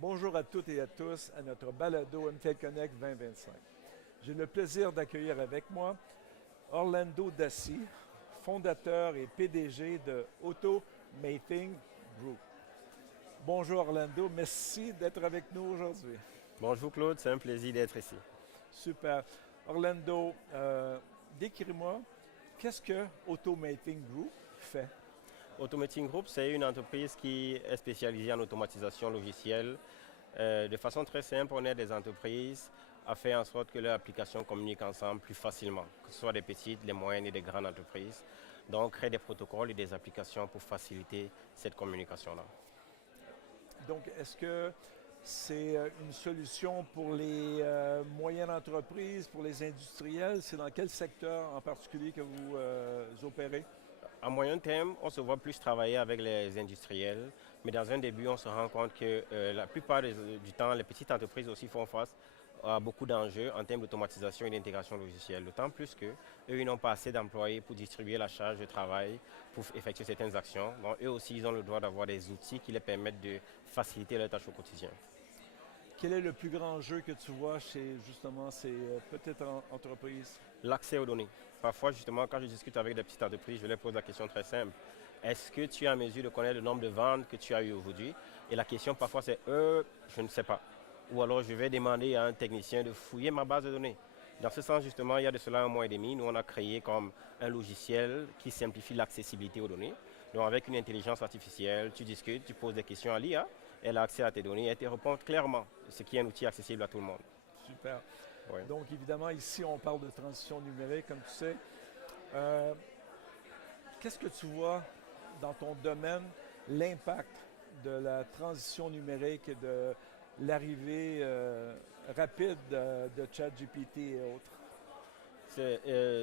Bonjour à toutes et à tous à notre balado MTEL Connect 2025. J'ai le plaisir d'accueillir avec moi Orlando Daci, fondateur et PDG de Automating Group. Bonjour Orlando, merci d'être avec nous aujourd'hui. Bonjour Claude, c'est un plaisir d'être ici. Super. Orlando, décris-moi, qu'est-ce que Automating Group fait? Automating Group, c'est une entreprise qui est spécialisée en automatisation logicielle. De façon très simple, on aide des entreprises à faire en sorte que leurs applications communiquent ensemble plus facilement, que ce soit des petites, des moyennes et des grandes entreprises. Donc, créer des protocoles et des applications pour faciliter cette communication-là. Donc, est-ce que c'est une solution pour les moyennes entreprises, pour les industriels? C'est dans quel secteur en particulier que vous opérez? À moyen terme, on se voit plus travailler avec les industriels, mais dans un début, on se rend compte que la plupart du temps, les petites entreprises aussi font face à beaucoup d'enjeux en termes d'automatisation et d'intégration logicielle. D'autant plus qu'eux, ils n'ont pas assez d'employés pour distribuer la charge de travail, pour effectuer certaines actions. Donc, eux aussi, ils ont le droit d'avoir des outils qui les permettent de faciliter leurs tâches au quotidien. Quel est le plus grand jeu que tu vois chez justement ces petites entreprises? L'accès aux données. Parfois, justement, quand je discute avec des petites entreprises, je leur pose la question très simple. Est-ce que tu es en mesure de connaître le nombre de ventes que tu as eu aujourd'hui? Et la question parfois c'est je ne sais pas. Ou alors je vais demander à un technicien de fouiller ma base de données. Dans ce sens, justement, il y a de cela un mois et demi, nous on a créé comme un logiciel qui simplifie l'accessibilité aux données. Donc avec une intelligence artificielle, tu discutes, tu poses des questions à l'IA, elle a accès à tes données et elle te répond clairement, ce qui est un outil accessible à tout le monde. Super. Ouais. Donc, évidemment, ici, on parle de transition numérique, comme tu sais. Euh, Qu'est-ce que tu vois dans ton domaine, l'impact de la transition numérique et de l'arrivée rapide de ChatGPT et autres?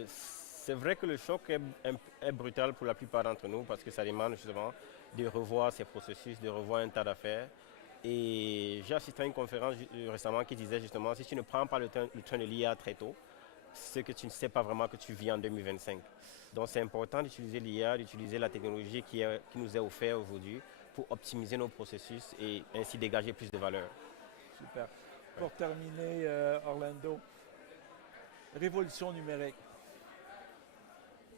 C'est vrai que le choc est brutal pour la plupart d'entre nous parce que ça demande justement de revoir ces processus, de revoir un tas d'affaires. Et j'ai assisté à une conférence récemment qui disait justement, si tu ne prends pas le train de l'IA très tôt, c'est que tu ne sais pas vraiment que tu vis en 2025. Donc c'est important d'utiliser l'IA, d'utiliser la technologie qui nous est offerte aujourd'hui pour optimiser nos processus et ainsi dégager plus de valeur. Super. Pour terminer, Orlando, révolution numérique,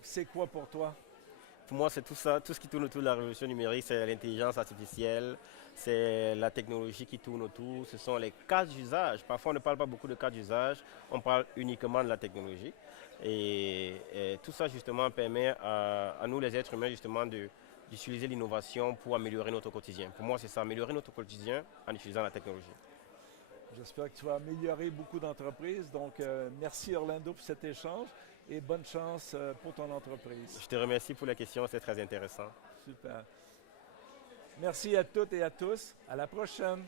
c'est quoi pour toi? Pour moi, c'est tout ça, tout ce qui tourne autour de la révolution numérique, c'est l'intelligence artificielle, c'est la technologie qui tourne autour, ce sont les cas d'usage. Parfois, on ne parle pas beaucoup de cas d'usage, on parle uniquement de la technologie. Et tout ça, justement, permet à nous, les êtres humains, justement, d'utiliser l'innovation pour améliorer notre quotidien. Pour moi, c'est ça, améliorer notre quotidien en utilisant la technologie. J'espère que tu vas améliorer beaucoup d'entreprises. Donc, merci Orlando pour cet échange et bonne chance pour ton entreprise. Je te remercie pour la question, c'est très intéressant. Super. Merci à toutes et à tous. À la prochaine.